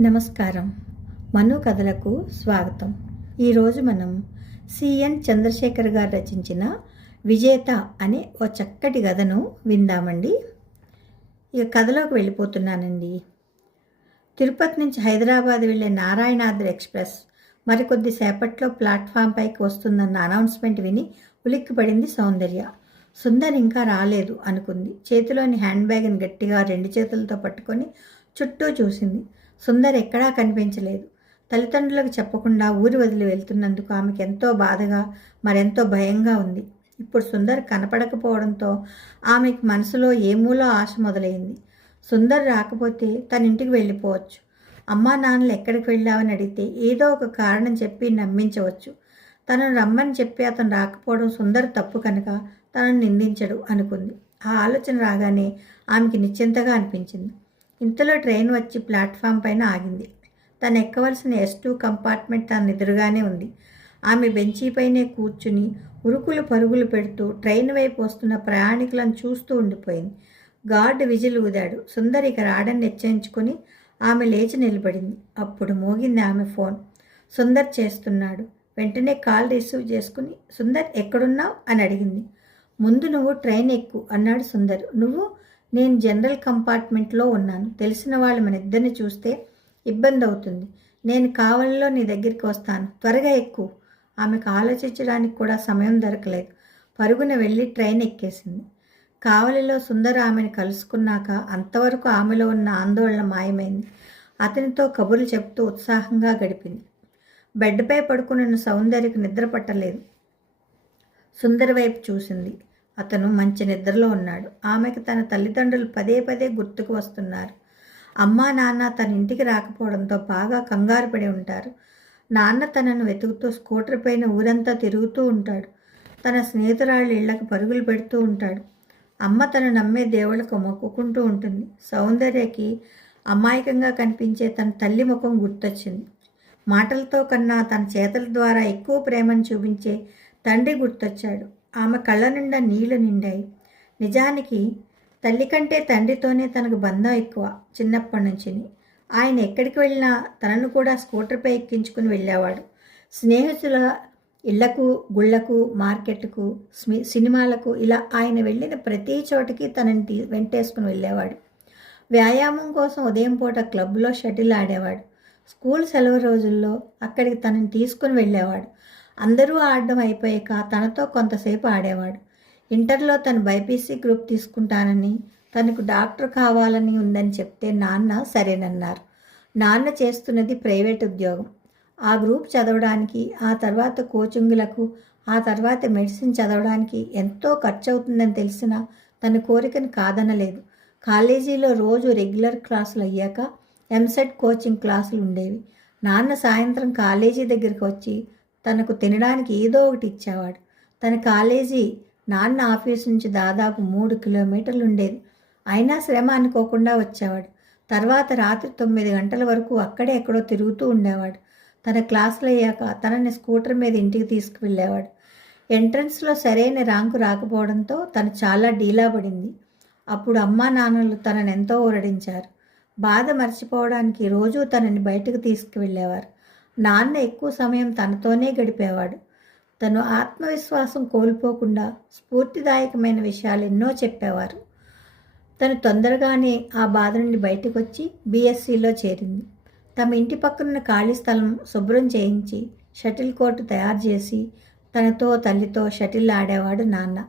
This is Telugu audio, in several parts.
నమస్కారం. మను కథలకు స్వాగతం. ఈరోజు మనం సిఎన్ చంద్రశేఖర్ గారు రచించిన విజేత అనే ఓ చక్కటి కథను విందామండి. ఇక కథలోకి వెళ్ళిపోతున్నానండి. తిరుపతి నుంచి హైదరాబాద్ వెళ్ళే నారాయణాద్రి ఎక్స్ప్రెస్ మరికొద్ది సేపట్లో ప్లాట్ఫామ్ పైకి వస్తుందన్న అనౌన్స్మెంట్ విని ఉలిక్కిపడింది సౌందర్య. సుందర్ ఇంకా రాలేదు అనుకుంది. చేతిలోని హ్యాండ్ బ్యాగ్ని గట్టిగా రెండు చేతులతో పట్టుకొని చుట్టూ చూసింది. సుందర్ ఎక్కడా కనిపించలేదు. తల్లిదండ్రులకు చెప్పకుండా ఊరి వదిలి వెళ్తున్నందుకు ఆమెకు ఎంతో బాధగా మరెంతో భయంగా ఉంది. ఇప్పుడు సుందర్ కనపడకపోవడంతో ఆమెకు మనసులో ఏమూలో ఆశ మొదలైంది. సుందర్ రాకపోతే తన ఇంటికి వెళ్ళిపోవచ్చు. అమ్మా నాన్నలు ఎక్కడికి వెళ్ళావని అడిగితే ఏదో ఒక కారణం చెప్పి నమ్మించవచ్చు. తనను రమ్మని చెప్పి అతను రాకపోవడం సుందర్ తప్పు కనుక తనను నిందించడు అనుకుంది. ఆ ఆలోచన రాగానే ఆమెకి నిశ్చింతగా అనిపించింది. ఇంతలో ట్రైన్ వచ్చి ప్లాట్ఫామ్ పైన ఆగింది. తను ఎక్కవలసిన ఎస్ టూ కంపార్ట్మెంట్ తన ఎదురుగానే ఉంది. ఆమె బెంచీపైనే కూర్చుని ఉరుకులు పరుగులు పెడుతూ ట్రైన్ వైపు వస్తున్న ప్రయాణికులను చూస్తూ ఉండిపోయింది. గార్డ్ విజిల్ ఊదాడు. సుందర్ ఇక రాడని నిశ్చయించుకొని ఆమె లేచి నిలబడింది. అప్పుడు మోగింది ఆమె ఫోన్. సుందర్ చేస్తున్నాడు. వెంటనే కాల్ రిసీవ్ చేసుకుని సుందర్ ఎక్కడున్నావు? అని అడిగింది. ముందు నువ్వు ట్రైన్ ఎక్కు అన్నాడు సుందర్. నువ్వు నేను జనరల్ కంపార్ట్మెంట్లో ఉన్నాను. తెలిసిన వాళ్ళు మన ఇద్దరిని చూస్తే ఇబ్బంది అవుతుంది నేను కావలిలో నీ దగ్గరికి వస్తాను. త్వరగా ఎక్కువ ఆమెకు ఆలోచించడానికి కూడా సమయం దొరకలేదు. పరుగున వెళ్ళి ట్రైన్ ఎక్కేసింది. కావలిలో సుందర ఆమెను కలుసుకున్నాక అంతవరకు ఆమెలో ఉన్న ఆందోళన మాయమైంది. అతనితో కబుర్లు చెప్తూ ఉత్సాహంగా గడిపింది. బెడ్పై పడుకున్న సౌందర్యకు నిద్ర పట్టలేదు. సుందర వైపు చూసింది. అతను మంచి నిద్రలో ఉన్నాడు. ఆమెకు తన తల్లిదండ్రులు పదే పదే గుర్తుకు వస్తున్నారు. అమ్మా నాన్న తన ఇంటికి రాకపోవడంతో బాగా కంగారు పడి ఉంటారు. నాన్న తనను వెతుకుతూ స్కూటర్ పైన ఊరంతా తిరుగుతూ ఉంటాడు. తన స్నేహితురాళ్ళ ఇళ్ళకు పరుగులు పెడుతూ ఉంటాడు. అమ్మ తను నమ్మే దేవుళ్ళకు మొక్కుకుంటూ ఉంటుంది. సౌందర్యకి అమాయకంగా కనిపించే తన తల్లి ముఖం గుర్తొచ్చింది. మాటలతో కన్నా తన చేతల ద్వారా ఎక్కువ ప్రేమను చూపించే తండ్రి గుర్తొచ్చాడు. ఆమె కళ్ళ నిండా నీళ్ళు నిండాయి. నిజానికి తల్లి కంటే తండ్రితోనే తనకు బంధం ఎక్కువ చిన్నప్పటి నుంచి ఆయన ఎక్కడికి వెళ్ళినా తనను కూడా స్కూటర్పై ఎక్కించుకుని వెళ్ళేవాడు. స్నేహితుల ఇళ్ళకు గుళ్ళకు మార్కెట్కు సినిమాలకు ఇలా ఆయన వెళ్ళిన ప్రతి చోటికి తనని వెంటేసుకుని వెళ్ళేవాడు. వ్యాయామం కోసం ఉదయం పూట క్లబ్లో షటిల్ ఆడేవాడు. స్కూల్ సెలవు రోజుల్లో అక్కడికి తనని తీసుకుని వెళ్ళేవాడు. అందరూ ఆడడం అయిపోయాక తనతో కొంతసేపు ఆడేవాడు. ఇంటర్లో తను బైపీసీ గ్రూప్ తీసుకుంటానని తనకు డాక్టర్ కావాలని ఉందని చెప్తే నాన్న సరేనన్నారు. నాన్న చేస్తున్నది ప్రైవేట్ ఉద్యోగం. ఆ గ్రూప్ చదవడానికి ఆ తర్వాత కోచింగులకు ఆ తర్వాత మెడిసిన్ చదవడానికి ఎంతో ఖర్చు అవుతుందని తెలిసినా తన కోరికను కాదనలేదు. కాలేజీలో రోజు రెగ్యులర్ క్లాసులు అయ్యాక ఎంసెట్ కోచింగ్ క్లాసులు ఉండేవి. నాన్న సాయంత్రం కాలేజీ దగ్గరికి వచ్చి తనకు తినడానికి ఏదో ఒకటి ఇచ్చేవాడు. తన కాలేజీ నాన్న ఆఫీస్ నుంచి దాదాపు మూడు కిలోమీటర్లు ఉండేది. అయినా శ్రమ అనుకోకుండా వచ్చేవాడు. తర్వాత రాత్రి తొమ్మిది గంటల వరకు అక్కడే ఎక్కడో తిరుగుతూ ఉండేవాడు. తన క్లాసులు అయ్యాక తనని స్కూటర్ మీద ఇంటికి తీసుకువెళ్ళేవాడు. ఎంట్రన్స్లో సరైన ర్యాంకు రాకపోవడంతో తను చాలా డీలా పడింది. అప్పుడు అమ్మా నాన్నలు తనని ఎంతో ఊరడించారు. బాధ మర్చిపోవడానికి రోజూ తనని బయటకు తీసుకువెళ్ళేవారు. నాన్న ఎక్కువ సమయం తనతోనే గడిపేవాడు. తను ఆత్మవిశ్వాసం కోల్పోకుండా స్ఫూర్తిదాయకమైన విషయాలు ఎన్నో చెప్పేవారు. తను తొందరగానే ఆ బాధ నుండి బయటకు వచ్చి బీఎస్సీలో చేరింది. తమ ఇంటి పక్కనున్న ఖాళీ స్థలం శుభ్రం చేయించి షటిల్ కోర్టు తయారు చేసి తనతో తల్లితో షటిల్ ఆడేవాడు నాన్న.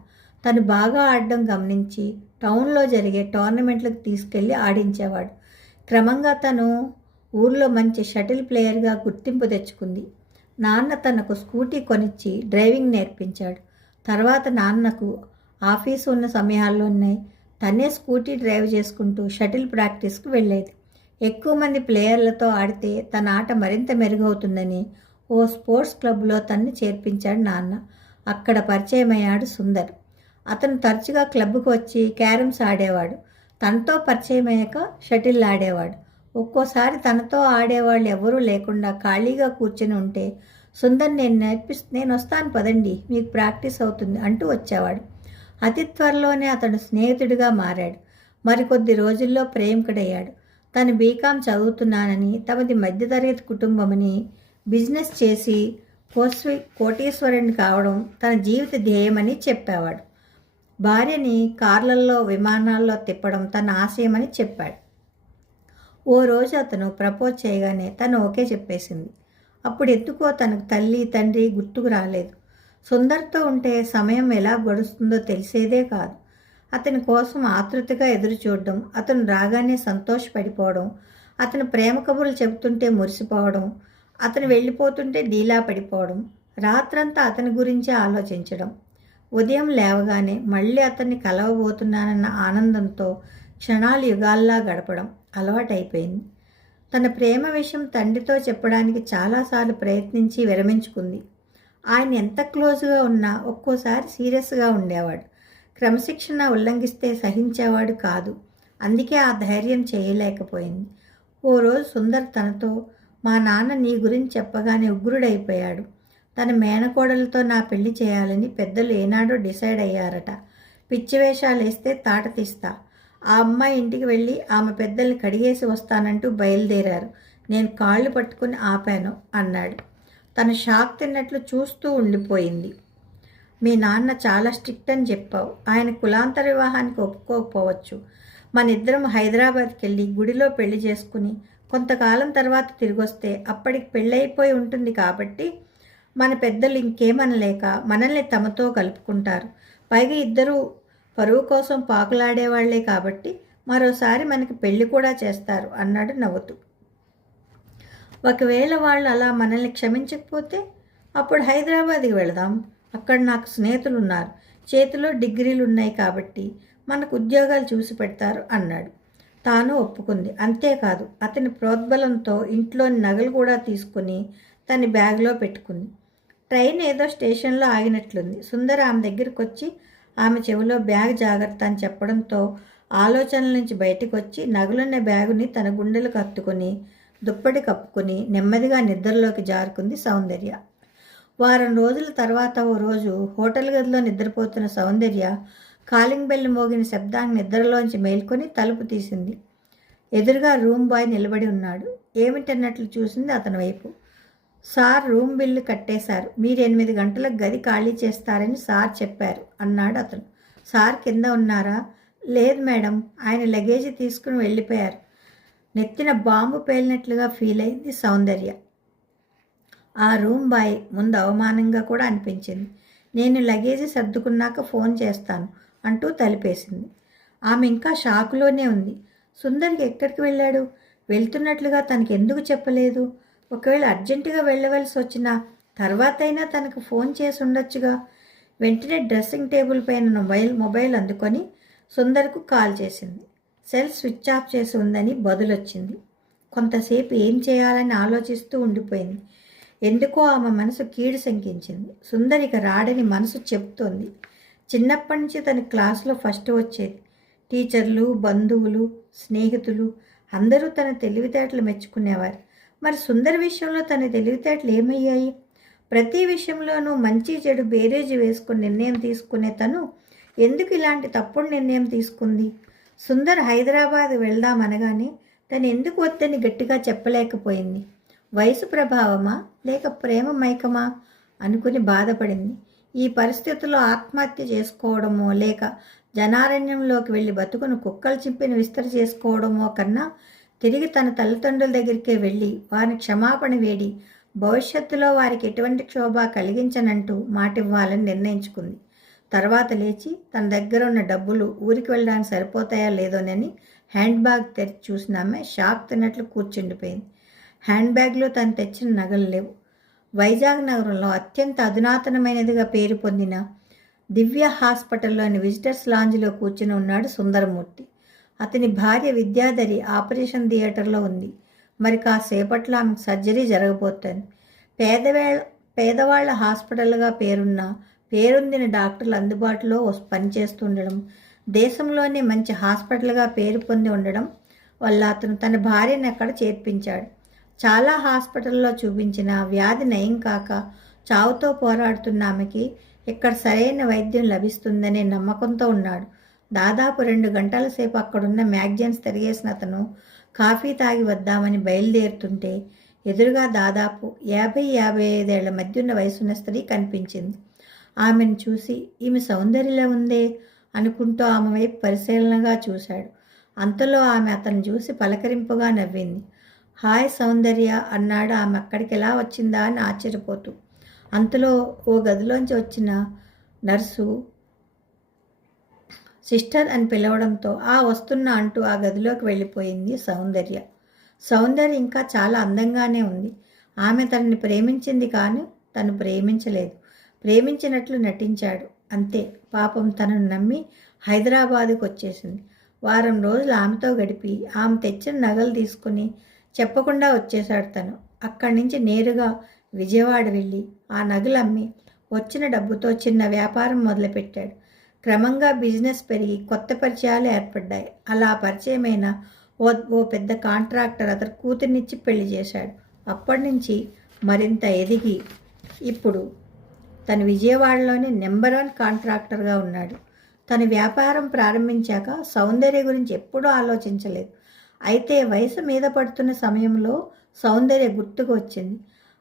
తను బాగా ఆడడం గమనించి టౌన్లో జరిగే టోర్నమెంట్లకు తీసుకెళ్ళి ఆడించేవాడు. క్రమంగా తను ఊర్లో మంచి షటిల్ ప్లేయర్గా గుర్తింపు తెచ్చుకుంది. నాన్న తనకు స్కూటీ కొనిచ్చి డ్రైవింగ్ నేర్పించాడు. తర్వాత నాన్నకు ఆఫీసు ఉన్న సమయాల్లోనే తనే స్కూటీ డ్రైవ్ చేసుకుంటూ షటిల్ ప్రాక్టీస్కు వెళ్ళేది. ఎక్కువ మంది ప్లేయర్లతో ఆడితే తన ఆట మరింత మెరుగవుతుందని ఓ స్పోర్ట్స్ క్లబ్లో తన్ని చేర్పించాడు నాన్న. అక్కడ పరిచయమయ్యాడు సుందర్. అతను తరచుగా క్లబ్కు వచ్చి క్యారమ్స్ ఆడేవాడు. తనతో పరిచయమయ్యాక షటిల్ ఆడేవాడు. ఒక్కోసారి తనతో ఆడేవాళ్ళు ఎవరూ లేకుండా ఖాళీగా కూర్చొని ఉంటే సుందర్ నేను నేర్పిస్ నేను వస్తాను పదండి మీకు ప్రాక్టీస్ అవుతుంది అంటూ వచ్చేవాడు. అతి త్వరలోనే అతడు స్నేహితుడిగా మారాడు. మరికొద్ది రోజుల్లో ప్రేమికుడయ్యాడు. తను బీకాం చదువుతున్నానని తమది మధ్యతరగతి కుటుంబమని బిజినెస్ చేసి కోస్వి కోటీశ్వరుని కావడం తన జీవిత ధ్యేయమని చెప్పేవాడు. భార్యని కార్లల్లో విమానాల్లో తిప్పడం తన ఆశయమని చెప్పాడు. ఓ రోజు అతను ప్రపోజ్ చేయగానే తను ఓకే చెప్పేసింది. అప్పుడు ఎందుకో తనకు తల్లి తండ్రి గుర్తుకు రాలేదు. సుందర్తో ఉంటే సమయం ఎలా గడుస్తుందో తెలిసేదే కాదు. అతని కోసం ఆతృతగా ఎదురు చూడడం అతను రాగానే సంతోషపడిపోవడం అతను ప్రేమ కబుర్లు చెబుతుంటే మురిసిపోవడం అతను వెళ్ళిపోతుంటే డీలా పడిపోవడం రాత్రంతా అతని గురించే ఆలోచించడం. ఉదయం లేవగానే మళ్ళీ అతన్ని కలవబోతున్నానన్న ఆనందంతో క్షణాలు యుగాల్లా గడపడం. అలవాటైపోయింది. తన ప్రేమ విషయం తండ్రితో చెప్పడానికి చాలాసార్లు ప్రయత్నించి విరమించుకుంది. ఆయన ఎంత క్లోజ్గా ఉన్నా ఒక్కోసారి సీరియస్గా ఉండేవాడు. క్రమశిక్షణ ఉల్లంఘిస్తే సహించేవాడు కాదు. అందుకే ఆ ధైర్యం చేయలేకపోయింది. ఓ రోజు సుందర్ తనతో మా నాన్న నీ గురించి చెప్పగానే ఉగ్రుడైపోయాడు. తన మేనకోడలతో నా పెళ్ళి చేయాలని పెద్దలు ఏనాడో డిసైడ్ అయ్యారట. పిచ్చి వేషాలు వేస్తే తాట తీస్తా. ఆ అమ్మాయి ఇంటికి వెళ్ళి ఆమె పెద్దల్ని కడిగేసి వస్తానంటూ బయలుదేరారు. నేను కాళ్ళు పట్టుకుని ఆపాను అన్నాడు. తన షాక్ తిన్నట్లు చూస్తూ ఉండిపోయింది. మీ నాన్న చాలా స్ట్రిక్ట్ అని చెప్పావు. ఆయన కులాంతర వివాహానికి ఒప్పుకోకపోవచ్చు. మన ఇద్దరం హైదరాబాద్కి వెళ్ళి గుడిలో పెళ్ళి చేసుకుని కొంతకాలం తర్వాత తిరిగి వస్తే అప్పటికి పెళ్ళైపోయి ఉంటుంది కాబట్టి మన పెద్దలు ఇంకేమనలేక మనల్ని తమతో కలుపుకుంటారు. పైగా ఇద్దరు పరువు కోసం పాకులాడేవాళ్ళే కాబట్టి మరోసారి మనకి పెళ్ళి కూడా చేస్తారు అన్నాడు నవ్వుతూ. ఒకవేళ వాళ్ళు అలా మనల్ని క్షమించకపోతే అప్పుడు హైదరాబాద్కి వెళదాం. అక్కడ నాకు స్నేహితులు ఉన్నారు చేతిలో డిగ్రీలు ఉన్నాయి కాబట్టి మనకు ఉద్యోగాలు చూసి పెడతారు అన్నాడు. తాను ఒప్పుకుంది. అంతేకాదు అతని ప్రోద్బలంతో ఇంట్లోని నగలు కూడా తీసుకుని తన బ్యాగ్లో పెట్టుకుంది. ట్రైన్ ఏదో స్టేషన్లో ఆగినట్లుంది. సుందర ఆమె దగ్గరికి వచ్చి ఆమె చెవిలో బ్యాగ్ జాగ్రత్త అని చెప్పడంతో ఆలోచనల నుంచి బయటకు వచ్చి నగలున్న బ్యాగుని తన గుండెలకు కత్తుకొని దుప్పటి కప్పుకొని నెమ్మదిగా నిద్రలోకి జారుకుంది సౌందర్య. వారం రోజుల తర్వాత ఓ రోజు హోటల్ గదిలో నిద్రపోతున్న సౌందర్య కాలింగ్ బెల్ మోగిన శబ్దాన్ని నిద్రలోంచి మేల్కొని తలుపు తీసింది. ఎదురుగా రూమ్ బాయ్ నిలబడి ఉన్నాడు. ఏమిటన్నట్లు చూసింది అతని వైపు. సార్ రూమ్ బిల్లు కట్టేశారు. మీరు ఎనిమిది గంటలకు గది ఖాళీ చేస్తారని సార్ చెప్పారు అన్నాడు అతను. సార్ కింద ఉన్నారా? లేదు మేడం ఆయన లగేజ్ తీసుకుని వెళ్ళిపోయారు. నెత్తిన బాంబు పేలినట్లుగా ఫీల్ అయింది సౌందర్య. ఆ రూమ్ బాయ్ ముందు అవమానంగా కూడా అనిపించింది. నేను లగేజీ సర్దుకున్నాక ఫోన్ చేస్తాను అంటూ తలిపేసింది. ఆమె ఇంకా షాకులోనే ఉంది. సుందర్కి ఎక్కడికి వెళ్ళాడు? వెళ్తున్నట్లుగా తనకి ఎందుకు చెప్పలేదు? ఒకవేళ అర్జెంటుగా వెళ్ళవలసి వచ్చినా తర్వాతైనా తనకు ఫోన్ చేసి ఉండొచ్చుగా. వెంటనే డ్రెస్సింగ్ టేబుల్ పైన మొబైల్ మొబైల్ అందుకొని సుందర్కు కాల్ చేసింది. సెల్ స్విచ్ ఆఫ్ చేసి ఉందని బదులొచ్చింది. కొంతసేపు ఏం చేయాలని ఆలోచిస్తూ ఉండిపోయింది. ఎందుకో ఆమె మనసు కీడు శంకించింది. సుందరిక రాడని మనసు చెప్తోంది చిన్నప్పటి నుంచి తన క్లాసులో ఫస్ట్ వచ్చేది. టీచర్లు బంధువులు స్నేహితులు అందరూ తన తెలివితేటలు మెచ్చుకునేవారు. మరి సుందర విషయంలో తన తెలివితేటలు ఏమయ్యాయి? ప్రతి విషయంలోనూ మంచి చెడు బేరేజీ వేసుకుని నిర్ణయం తీసుకునే తను ఎందుకు ఇలాంటి తప్పుడు నిర్ణయం తీసుకుంది? సుందర్ హైదరాబాద్ వెళ్దామనగానే తను ఎందుకు వద్దని గట్టిగా చెప్పలేకపోయింది? వయసు ప్రభావమా? లేక ప్రేమ మైకమా? అనుకుని బాధపడింది. ఈ పరిస్థితుల్లో ఆత్మహత్య చేసుకోవడమో లేక జనారణ్యంలోకి వెళ్ళి బతుకును కుక్కలు చింపిన విస్తర చేసుకోవడమో కన్నా తిరిగి తన తల్లిదండ్రుల దగ్గరికే వెళ్ళి వారిని క్షమాపణ వేడి భవిష్యత్తులో వారికి ఎటువంటి క్షోభ కలిగించనంటూ మాటివ్వాలని నిర్ణయించుకుంది. తర్వాత లేచి తన దగ్గర ఉన్న డబ్బులు ఊరికి వెళ్ళడానికి సరిపోతాయా లేదోనని హ్యాండ్ బ్యాగ్ తెరిచి చూసిన ఆమె షాక్ తిన్నట్లు కూర్చుండిపోయింది. హ్యాండ్ బ్యాగ్లో తను తెచ్చిన నగలు లేవు. వైజాగ్ నగరంలో అత్యంత అధునాతనమైనదిగా పేరు పొందిన దివ్య హాస్పిటల్లోని విజిటర్స్ లాంజ్లో కూర్చుని ఉన్నాడు సుందరమూర్తి. అతని భార్య విద్యాధరి ఆపరేషన్ థియేటర్లో ఉంది. మరి కాసేపట్లో ఆమె సర్జరీ జరగబోతోంది. పేదవేళ పేదవాళ్ళ హాస్పిటల్గా పేరున్న పేరొందిన డాక్టర్లు అందుబాటులో పనిచేస్తుండడం దేశంలోనే మంచి హాస్పిటల్గా పేరు పొంది ఉండడం వల్ల అతను తన భార్యను అక్కడ చేర్పించాడు. చాలా హాస్పిటల్లో చూపించిన వ్యాధి నయం కాక చావుతో పోరాడుతున్న ఆమెకి ఇక్కడ సరైన వైద్యం లభిస్తుందనే నమ్మకంతో ఉన్నాడు. దాదాపు రెండు గంటల సేపు అక్కడున్న మ్యాగజైన్స్ తిరిగేసిన అతను కాఫీ తాగి వద్దామని బయలుదేరుతుంటే ఎదురుగా దాదాపు యాభై యాభై ఐదేళ్ళ మధ్య ఉన్న వయసున్న స్త్రీ కనిపించింది. ఆమెను చూసి ఈమె సౌందర్యలా ఉందే? అనుకుంటూ ఆమె వైపు పరిశీలనగా చూశాడు. అంతలో ఆమె అతను చూసి పలకరింపుగా నవ్వింది. హాయ్ సౌందర్య అన్నాడు ఆమె అక్కడికి ఎలా వచ్చిందా అని ఆశ్చర్యపోతూ. అంతలో ఓ గదిలోంచి వచ్చిన నర్సు సిస్టర్ అని పిలవడంతో ఆ వస్తున్నా అంటూ ఆ గదిలోకి వెళ్ళిపోయింది సౌందర్య. సౌందర్య ఇంకా చాలా అందంగానే ఉంది. ఆమె తనని ప్రేమించింది కానీ తను ప్రేమించలేదు. ప్రేమించినట్లు నటించాడు. అంతే పాపం తనను నమ్మి హైదరాబాదుకు వచ్చేసింది. వారం రోజులు ఆమెతో గడిపి ఆమె తెచ్చిన నగలు తీసుకుని చెప్పకుండా వచ్చేశాడు తను. అక్కడి నుంచి నేరుగా విజయవాడ వెళ్ళి ఆ నగలు అమ్మి వచ్చిన డబ్బుతో చిన్న వ్యాపారం మొదలుపెట్టాడు. క్రమంగా బిజినెస్ పెరిగి కొత్త పరిచయాలు ఏర్పడ్డాయి. అలా పరిచయమైన ఓ ఓ పెద్ద కాంట్రాక్టర్ అతను కూతుర్నిచ్చి పెళ్ళి చేశాడు. అప్పటి నుంచి మరింత ఎదిగి ఇప్పుడు తను విజయవాడలోనే నెంబర్ వన్ కాంట్రాక్టర్గా ఉన్నాడు. తన వ్యాపారం ప్రారంభించాక సౌందర్య గురించి ఎప్పుడూ ఆలోచించలేదు. అయితే వయసు మీద పడుతున్న సమయంలో సౌందర్య గుర్తుకు వచ్చింది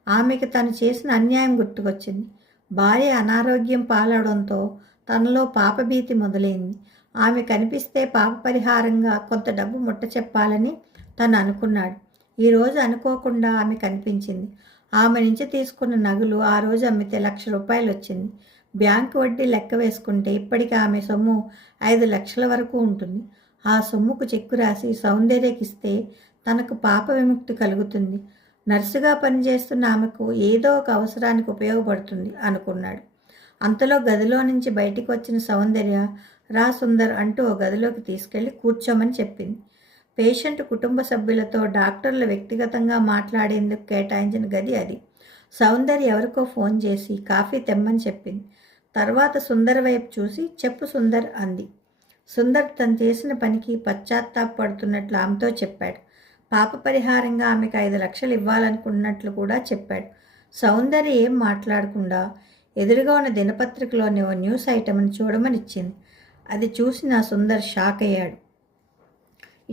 ఆమెకు తను చేసిన అన్యాయం గుర్తుకొచ్చింది. భార్య అనారోగ్యం పాలవడంతో తనలో పాపభీతి మొదలైంది. ఆమె కనిపిస్తే పాప పరిహారంగా కొంత డబ్బు ముట్ట చెప్పాలని తను అనుకున్నాడు. ఈరోజు అనుకోకుండా ఆమె కనిపించింది. ఆమె నుంచి తీసుకున్న నగలు ఆ రోజు అమ్మితే లక్ష రూపాయలు వచ్చింది. బ్యాంకు వడ్డీ లెక్క వేసుకుంటే ఇప్పటికీ ఆమె సొమ్ము ఐదు లక్షల వరకు ఉంటుంది. ఆ సొమ్ముకు చెక్కు రాసి సౌందర్యకిస్తే తనకు పాప విముక్తి కలుగుతుంది. నర్సుగా పనిచేస్తున్న ఆమెకు ఏదో ఒక అవసరానికి ఉపయోగపడుతుంది అనుకున్నాడు. అంతలో గదిలో నుంచి బయటికి వచ్చిన సౌందర్య రా సుందర్ అంటూ ఓ గదిలోకి తీసుకెళ్ళి కూర్చోమని చెప్పింది. పేషెంట్ కుటుంబ సభ్యులతో డాక్టర్లు వ్యక్తిగతంగా మాట్లాడేందుకు కేటాయించిన గది అది. సౌందర్య ఎవరికో ఫోన్ చేసి కాఫీ తెమ్మని చెప్పింది. తర్వాత సుందర్ వైపు చూసి చెప్పు సుందర్ అంది. సుందర్ తను చేసిన పనికి పశ్చాత్తాపడుతున్నట్లు ఆమెతో చెప్పాడు. పాప పరిహారంగా ఆమెకు ఐదు లక్షలు ఇవ్వాలనుకున్నట్లు కూడా చెప్పాడు. సౌందర్య ఏం మాట్లాడకుండా ఎదురుగా ఉన్న దినపత్రికలోని ఓ న్యూస్ ఐటమ్ని చూడమని ఇచ్చింది. అది చూసి నా సుందర్ షాక్ అయ్యాడు.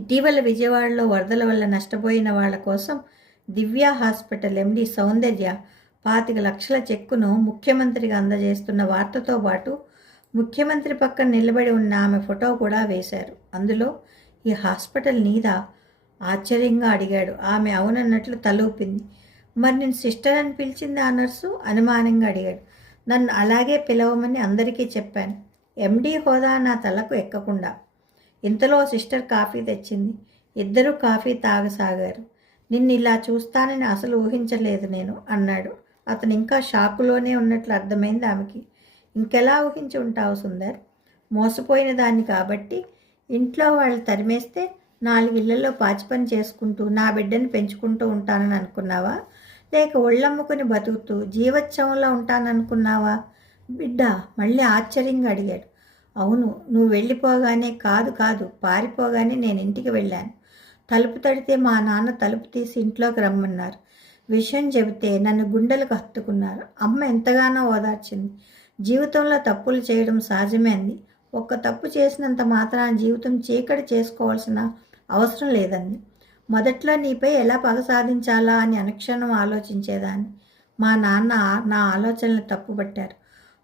ఇటీవల విజయవాడలో వరదల వల్ల నష్టపోయిన వాళ్ళ కోసం దివ్య హాస్పిటల్ ఎండి సౌందర్య పాతిక లక్షల చెక్కును ముఖ్యమంత్రికి అందజేస్తున్న వార్తతో పాటు ముఖ్యమంత్రి పక్కన నిలబడి ఉన్న ఆమె ఫోటో కూడా వేశారు. అందులో ఈ హాస్పిటల్ నీదా? ఆశ్చర్యంగా అడిగాడు. ఆమె అవునన్నట్లు తలూపింది. మరి నేను సిస్టర్ అని పిలిచింది ఆ నర్సు? అనుమానంగా అడిగాడు. నన్ను అలాగే పిలవమని అందరికీ చెప్పాను. ఎండీ హోదా నా తలకు ఎక్కకుండా. ఇంతలో సిస్టర్ కాఫీ తెచ్చింది. ఇద్దరూ కాఫీ తాగసాగారు. నిన్ను ఇలా చూస్తానని అసలు ఊహించలేదు నేను అన్నాడు. అతను ఇంకా షాకులోనే ఉన్నట్లు అర్థమైంది ఆమెకి. ఇంకెలా ఊహించి ఉంటావు సుందర్? మోసపోయిన దాన్ని కాబట్టి ఇంట్లో వాళ్ళు తరిమేస్తే నాలుగు ఇళ్ళలో పాచి పని చేసుకుంటూ నా బిడ్డని పెంచుకుంటూ ఉంటానని అనుకున్నావా? లేక ఒళ్ళమ్ముకుని బతుకుతూ జీవోత్సవంలో ఉంటాననుకున్నావా? బిడ్డ మళ్ళీ ఆశ్చర్యంగా అడిగాడు. అవును నువ్వు వెళ్ళిపోగానే కాదు కాదు పారిపోగానే నేను ఇంటికి వెళ్ళాను. తలుపు తడితే మా నాన్న తలుపు తీసి ఇంట్లోకి రమ్మన్నారు. విషయం చెబితే నన్ను గుండెలకు హత్తుకున్నారు. అమ్మ ఎంతగానో ఓదార్చింది. జీవితంలో తప్పులు చేయడం సహజమే అంది. ఒక్క తప్పు చేసినంత మాత్రాన జీవితం చీకటి చేసుకోవాల్సిన అవసరం లేదండి మొదట్లో నీపై ఎలా పగ సాధించాలా అని అనుక్షణం ఆలోచించేదాన్ని. మా నాన్న నా ఆలోచనలు తప్పుపట్టారు.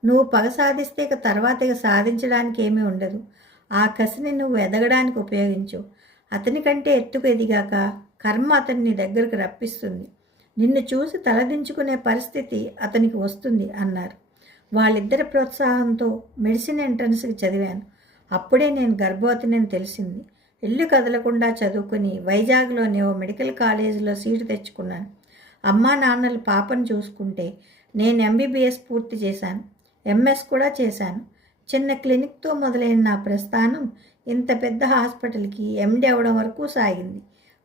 నువ్వు పగ సాధిస్తే ఇక తర్వాత ఇక సాధించడానికి ఏమీ ఉండదు. ఆ కసిని నువ్వు ఎదగడానికి ఉపయోగించు. అతని కంటే ఎత్తుకు ఎదిగాక కర్మ అతన్ని దగ్గరకు రప్పిస్తుంది. నిన్ను చూసి తలదించుకునే పరిస్థితి అతనికి వస్తుంది అన్నారు. వాళ్ళిద్దరి ప్రోత్సాహంతో మెడిసిన్ ఎంట్రన్స్కి చదివాను. అప్పుడే నేను గర్భవతిని తెలిసింది. ఇల్లు కదలకుండా చదువుకుని వైజాగ్లోని ఓ మెడికల్ కాలేజీలో సీటు తెచ్చుకున్నాను. అమ్మా నాన్నలు పాపను చూసుకుంటే నేను ఎంబీబీఎస్ పూర్తి చేశాను. ఎంఎస్ కూడా చేశాను. చిన్న క్లినిక్తో మొదలైన నా ప్రస్థానం ఇంత పెద్ద హాస్పిటల్కి ఎండి అవడం వరకు సాగింది.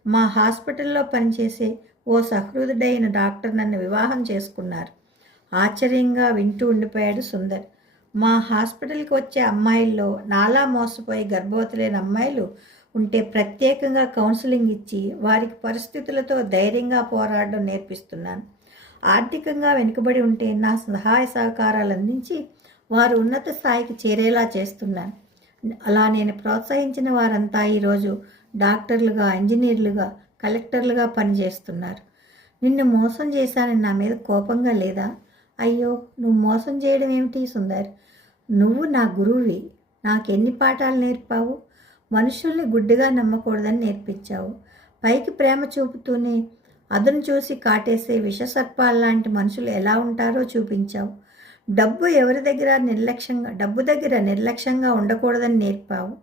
మా హాస్పిటల్లో పనిచేసే ఓ సహృదుడైన డాక్టర్ నన్ను వివాహం చేసుకున్నారు. ఆశ్చర్యంగా వింటూ ఉండిపోయాడు సుందర్. మా హాస్పిటల్కి వచ్చే అమ్మాయిల్లో నాలా మోసపోయి గర్భవతులైన అమ్మాయిలు ఉంటే ప్రత్యేకంగా కౌన్సిలింగ్ ఇచ్చి వారికి పరిస్థితులతో ధైర్యంగా పోరాడడం నేర్పిస్తున్నాను. ఆర్థికంగా వెనుకబడి ఉంటే నా సహాయ సహకారాలు అందించి వారు ఉన్నత స్థాయికి చేరేలా చేస్తున్నాను. అలా నేను ప్రోత్సహించిన వారంతా ఈరోజు డాక్టర్లుగా ఇంజనీర్లుగా కలెక్టర్లుగా పనిచేస్తున్నారు. నిన్ను మోసం చేశానని నా మీద కోపంగా లేదా? అయ్యో నువ్వు మోసం చేయడం ఏమిటి సుందర్? నువ్వు నా గురువువి నాకెన్ని పాఠాలు నేర్పావు? మనుషుల్ని గుడ్డిగా నమ్మకూడదని నేర్పించావు. పైకి ప్రేమ చూపుతూనే అదును చూసి కాటేసే విషసర్పాల్లాంటి మనుషులు ఎలా ఉంటారో చూపించావు. డబ్బు ఎవరి దగ్గర నిర్లక్ష్యంగా డబ్బు దగ్గర నిర్లక్ష్యంగా ఉండకూడదని నేర్పావు.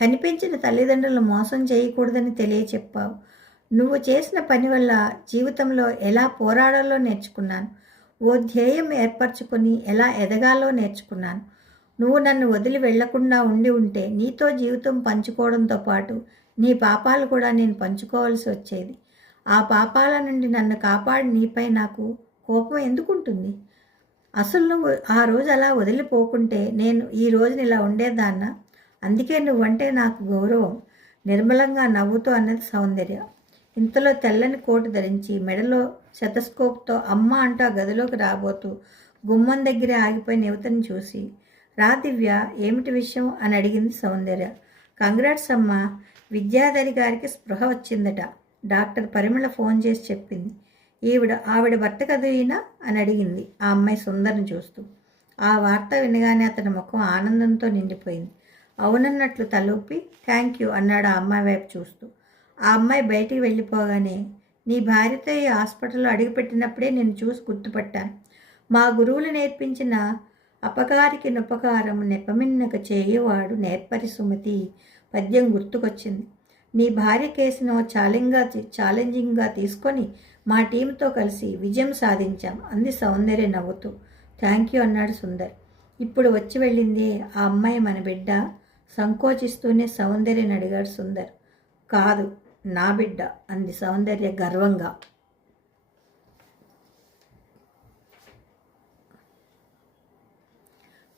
కనిపించిన తల్లిదండ్రులు మోసం చేయకూడదని తెలియచెప్పావు. నువ్వు చేసిన పని వల్ల జీవితంలో ఎలా పోరాడాలో నేర్చుకున్నాను. ఓ ధ్యేయం ఏర్పరచుకొని ఎలా ఎదగాలో నేర్చుకున్నాను. నువ్వు నన్ను వదిలి వెళ్ళకుండా ఉండి ఉంటే నీతో జీవితం పంచుకోవడంతో పాటు నీ పాపాలు కూడా నేను పంచుకోవాల్సి వచ్చేది. ఆ పాపాల నుండి నన్ను కాపాడి నీపై నాకు కోపం ఎందుకుంటుంది? అసలు నువ్వు ఆ రోజు అలా వదిలిపోకుంటే నేను ఈ రోజున ఇలా ఉండేదాన్న? అందుకే నువ్వంటే నాకు గౌరవం. నిర్మలంగా నవ్వుతూ అన్నది సౌందర్య. ఇంతలో తెల్లని కోటు ధరించి మెడలో శతస్కోప్తో అమ్మ అంటూ ఆ గదిలోకి రాబోతూ గుమ్మం దగ్గరే ఆగిపోయిన యువతని చూసి రా దివ్య ఏమిటి విషయం? అని అడిగింది సౌందర్య. కంగ్రాట్స్ అమ్మ విద్యాధరి గారికి స్పృహ వచ్చిందట. డాక్టర్ పరిమళ ఫోన్ చేసి చెప్పింది. ఈవిడ ఆవిడ భర్త కదయినా అని అడిగింది ఆ అమ్మాయి సుందర్ని చూస్తూ. ఆ వార్త వినగానే అతని ముఖం ఆనందంతో నిండిపోయింది. అవునన్నట్లు తలూపి థ్యాంక్ యూ అన్నాడు ఆ అమ్మాయి వైపు చూస్తూ. ఆ అమ్మాయి బయటికి వెళ్ళిపోగానే నీ భార్యతో ఈ హాస్పిటల్లో అడుగుపెట్టినప్పుడే నేను చూసి గుర్తుపట్టాను. మా గురువులు నేర్పించిన అపకారికి నుపకారం నెపమిన్నక చేయవాడు నేర్పరి సుమతి. పద్యం గుర్తుకొచ్చింది. నీ భార్య కేసును ఛాలెంజ్గా ఛాలెంజింగ్గా తీసుకొని మా టీంతో కలిసి విజయం సాధించాం. అంది సౌందర్య నవ్వుతూ. థ్యాంక్ యూ అన్నాడు సుందర్. ఇప్పుడు వచ్చి వెళ్ళింది ఆ అమ్మాయి మన బిడ్డ? సంకోచిస్తూనే సౌందర్యని అడిగాడు సుందర్. కాదు నా బిడ్డ అంది సౌందర్య గర్వంగా.